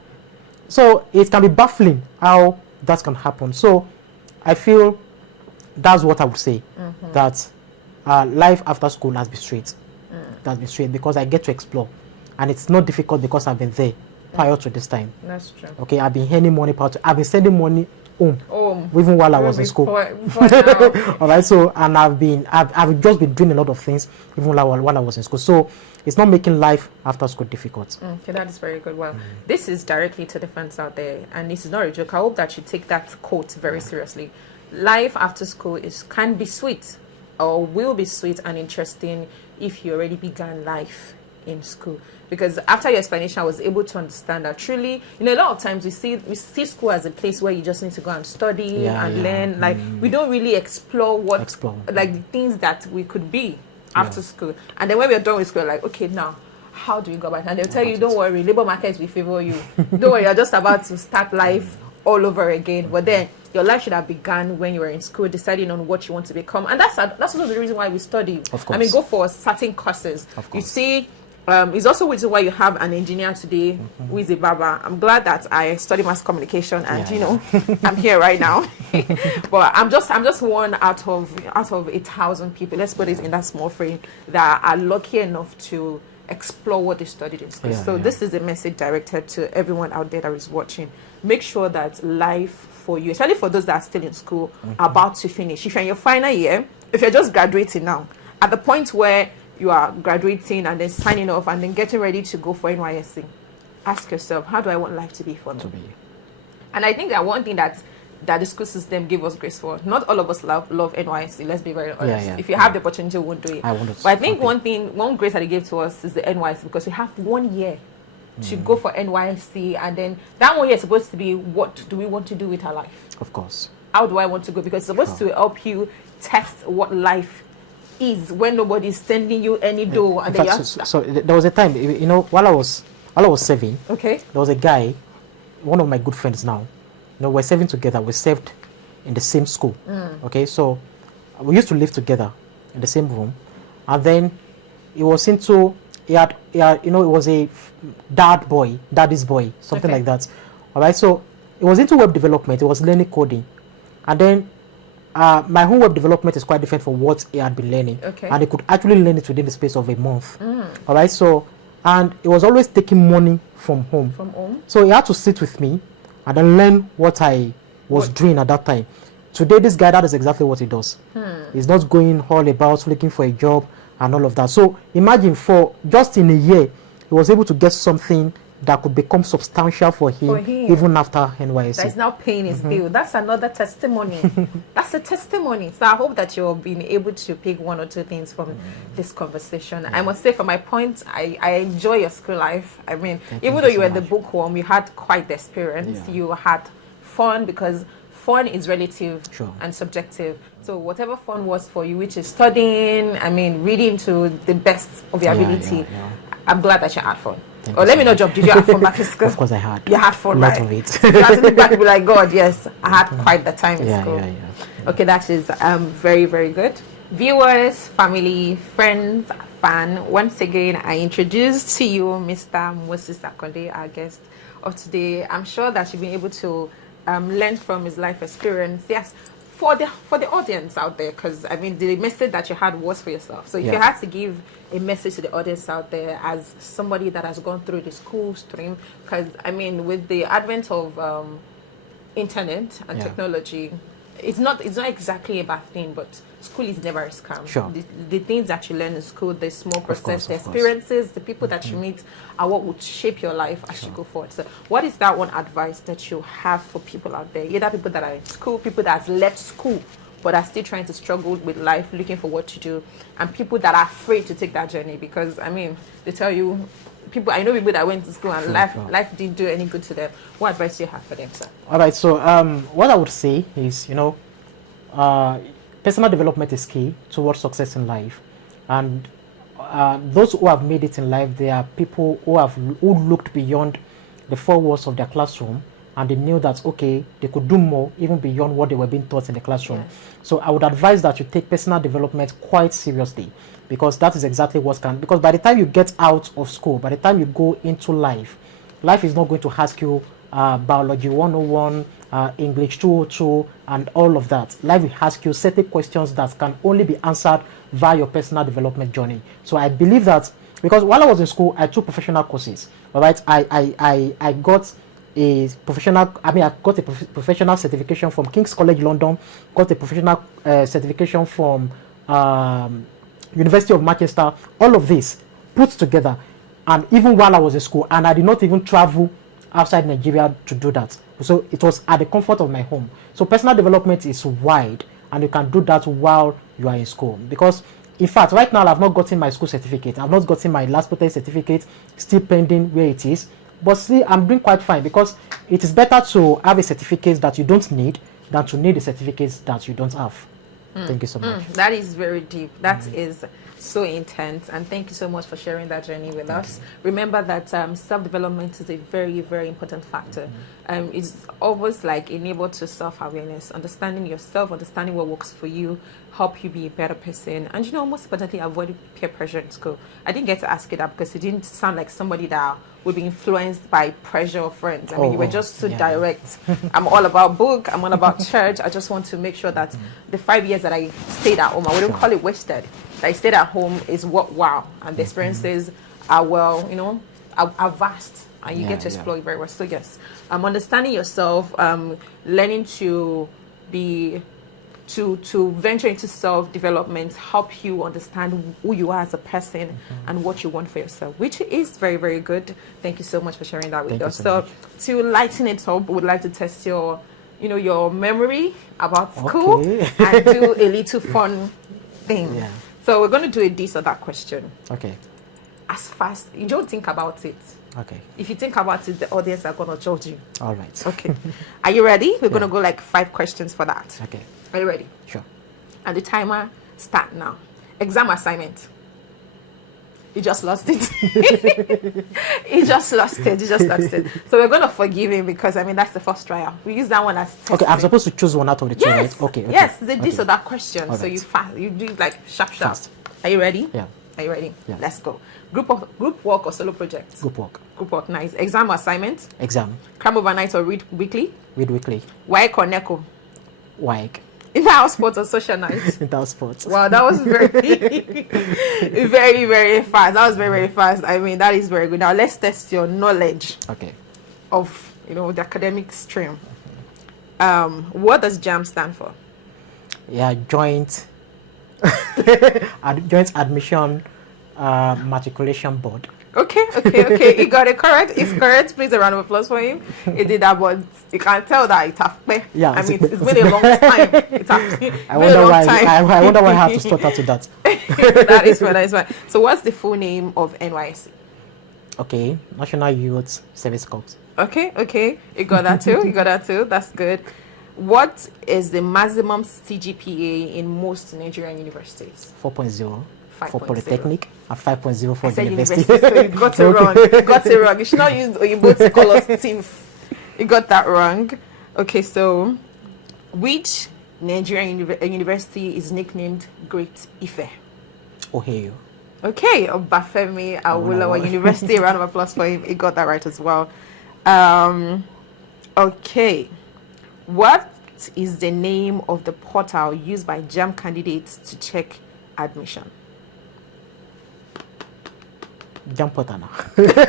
So it can be baffling how that can happen. So I feel that's what I would say, that life after school has been straight. That's been straight, because I get to explore, and it's not difficult because I've been there prior to this time. That's true. Okay, I've been earning money I've been sending money home, even while I was in school. All right, so and I've just been doing a lot of things even while I was in school. So it's not making life after school difficult. Okay, that is very good. Well, this is directly to the fans out there, and this is not a joke. I hope that you take that quote very seriously. Life after school can be sweet, or will be sweet and interesting if you already began life in school. Because after your explanation, I was able to understand that truly, you know, a lot of times we see school as a place where you just need to go and study and learn. Like we don't really explore like the things that we could be after school. And then when we're done with school, like, okay, now how do we go back? And they'll tell you, don't worry, labor markets will favor you. Don't worry, you're just about to start life all over again. But then your life should have begun when you were in school, deciding on what you want to become. And that's also the reason why we study. Of course. I mean, go for certain courses. Of course. You see, it's also reason why you have an engineer today who is a barber. I'm glad that I study mass communication and you know I'm here right now. But I'm just one out of 1,000 people, let's put it in that small frame, that are lucky enough to explore what they studied in school. So this is a message directed to everyone out there that is watching. Make sure that life for you, especially for those that are still in school, about to finish. If you're in your final year, if you're just graduating now, at the point where you are graduating and then signing off and then getting ready to go for NYSC, ask yourself, how do I want life to be for me? And I think that one thing that the school system gave us grace for, not all of us love NYSC, let's be very honest. If you have the opportunity, we won't do it. But I think one grace that they gave to us is the NYSC, because we have 1 year to go for NYSC, and then that 1 year is supposed to be, what do we want to do with our life? Of course. How do I want to go? Because it's supposed to help you test what life is when nobody's sending you any dough. And then so there was a time, you know, while I was serving, there was a guy, one of my good friends now, you know, we're serving together. We served in the same school. Okay, so we used to live together in the same room, and then he was into he had you know, it was a daddy's boy, something like that. All right, so it was into web development. It was learning coding, and then my own web development is quite different from what he had been learning, and he could actually learn it within the space of a month. All right, so, and he was always taking money from home. So he had to sit with me and then learn what I was doing at that time. Today, this guy, that is exactly what he does. He's not going all about looking for a job and all of that. So imagine, for just in a year, he was able to get something that could become substantial for him, even after NYSC. That is now paying his bill. That's another testimony. That's a testimony. So I hope that you've been able to pick one or two things from this conversation. I must say, for my point, I enjoy your school life. I mean, even though you were the bookworm, you had quite the experience. You had fun, because fun is relative and subjective. So whatever fun was for you, which is studying, I mean, reading to the best of your ability, I'm glad that you had fun. Let me not jump. Did you have fun back in school? Of course I had. You had fun, a lot right? of it. You had to look back and be like, God, yes, I had quite the time in school. Okay, that is very, very good. Viewers, family, friends, fan, once again, I introduce to you Mr. Moses Akande, our guest of today. I'm sure that you've been able to learn from his life experience. Yes, for the audience out there, because I mean, the message that you had was for yourself. So if you had to give a message to the audience out there as somebody that has gone through the school stream, because I mean, with the advent of internet and technology, it's not exactly a bad thing, but school is never a scam. The things that you learn in school, the small process, the experiences, the people that you meet are what would shape your life as you go forward. So what is that one advice that you have for people out there? Either people that are in school, people that have left school but are still trying to struggle with life, looking for what to do, and people that are afraid to take that journey, because I mean, they tell you, I know people that went to school and life didn't do any good to them. What advice do you have for them, sir? All right, so what I would say is, personal development is key towards success in life, and those who have made it in life, they are people who looked beyond the four walls of their classroom, and they knew that, okay, they could do more even beyond what they were being taught in the classroom. So I would advise that you take personal development quite seriously, because that is exactly what can, because by the time you get out of school, by the time you go into life is not going to ask you biology 101, English 202, and all of that. Life will ask you certain questions that can only be answered via your personal development journey. So I believe that, because while I was in school, I took professional courses. All right, I got a professional, I got a professional certification from King's College London, got a professional certification from University of Manchester. All of this put together, and even while I was in school, and I did not even travel outside Nigeria to do that. So it was at the comfort of my home. So personal development is wide, and you can do that while you are in school. Because in fact, right now I've not gotten my school certificate. I've not gotten my last protest certificate, still pending where it is. But still, I'm doing quite fine, because it is better to have a certificate that you don't need than to need a certificate that you don't have. Thank you so much. That is very deep. That is so intense, and thank you so much for sharing that journey with us. Remember that self-development is a very, very important factor. It's almost like enabled to self-awareness, understanding yourself, understanding what works for you, help you be a better person, and most importantly, avoid peer pressure in school. I didn't get to ask you that because it didn't sound like somebody that would be influenced by pressure of friends. I mean, you were just so direct. I'm all about book, I'm all about church. I just want to make sure that the 5 years that I stayed at home, I wouldn't call it wasted, that I stayed at home is wow, and the experiences are are vast, and you get to explore it very well. So yes, understanding yourself, learning to venture into self-development, help you understand who you are as a person and what you want for yourself, which is very, very good. Thank you so much for sharing that with us. So to lighten it up, we would like to test your memory about school and do a little fun thing. So we're going to do a this or that question. As fast, you don't think about it. If you think about it, the audience are going to judge you. All right. Are you ready? We're going to go like 5 questions for that. Are you ready? Sure. And the timer start now. Exam assignment. You just lost it. You just lost it. So we're going to forgive him, because that's the first trial. We use that one as testing. I'm supposed to choose one out of the two, right? Yes, this or that question. All so you do like sharp. Fast. Are you ready? Yeah. Are you ready? Yeah. Let's go. Group work or solo project? Group work. Group work, nice. Exam or assignment? Exam. Cram overnight or read weekly? Read weekly. WAEC or NECO? WAEC. Inter-house sports or social night? Inter-house sports. Wow, that was very, very, very fast. That was very, very fast. That is very good. Now let's test your knowledge of the academic stream. What does JAM stand for? Yeah, joint admission matriculation board. Okay. You got it correct. If correct, please a round of applause for him. He did that, but you can tell that it's been. Yeah, I mean, it's been a long time. I wonder why. I wonder why I have to stutter to that. That is fine. So, what's the full name of NYSC? Okay, National Youth Service Corps. Okay. You got that too. That's good. What is the maximum CGPA in most Nigerian universities? 4.0 for 5.0. Polytechnic and 5.0 for I said university. so you got it wrong. You should not use Oyibo to call us thief. You got that wrong. Okay, so which Nigerian university is nicknamed Great Ife? Ohio. Okay, Obafemi Awolowo University. A round of applause for him. He got that right as well. Okay. What is the name of the portal used by JAM candidates to check admission? JAM portal. I like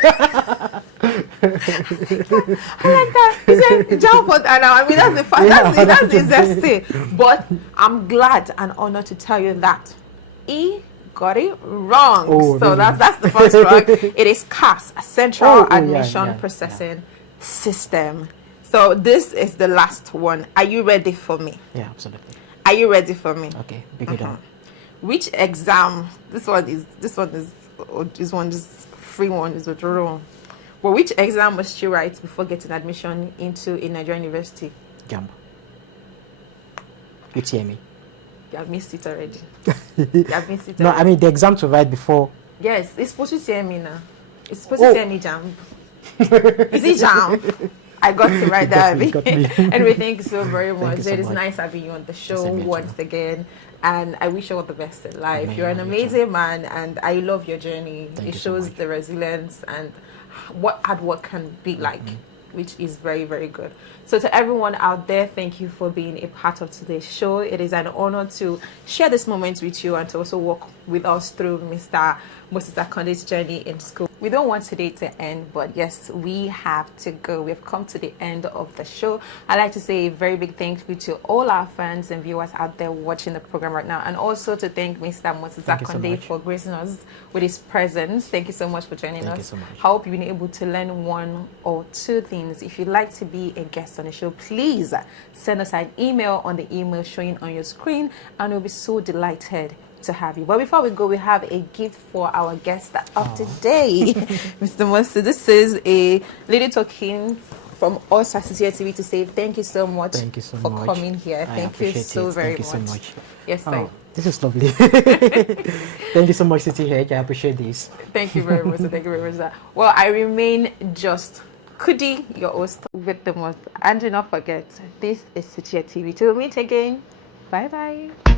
that. He said JAM portal. I mean, that's the fact. That's the exact thing. But I'm glad and honored to tell you that he got it wrong. Oh, so really? that's the first wrong. It is CAPS, a Central Admission Processing System. So this is the last one. Are you ready for me? Yeah, absolutely. Are you ready for me? Okay, big it on. Which exam? This one is free one is withdrawn. But which exam must you write before getting admission into a Nigerian university? JAMB. UTME. You have missed it already. No, I mean the exam to write before. Yes, it's supposed to say me now. It's supposed to say me JAMB. Is it JAMB? I got to write that. Anyway, thank you so very much. It is nice having you on the show once again. And I wish you all the best in life. You're an amazing man, and I love your journey. It shows the resilience and what hard work can be like, which is very, very good. So to everyone out there, thank you for being a part of today's show. It is an honor to share this moment with you and to also walk with us through Mr. Moses Akande's journey in school. We don't want today to end, but yes, we have to go. We've come to the end of the show. I'd like to say a very big thank you to all our fans and viewers out there watching the program right now, and also to thank Mr. Moses Akande for gracing us with his presence. Thank you so much for joining us. So much. I hope you've been able to learn one or two things. If you'd like to be a guest on the show, please send us an email on the email showing on your screen, and we'll be so delighted to have you. But before we go, we have a gift for our guest of today, Mr. Moses. This is a little token from us at CTI TV to say thank you so much for coming here. Thank you so very much. Yes, sir. This is lovely. Thank you so much, CTI. I appreciate this. Thank you very much. Thank you very much. Well, I remain just Kudi, your host with the most. And do not forget, this is CTI TV. Till we meet again. Bye bye.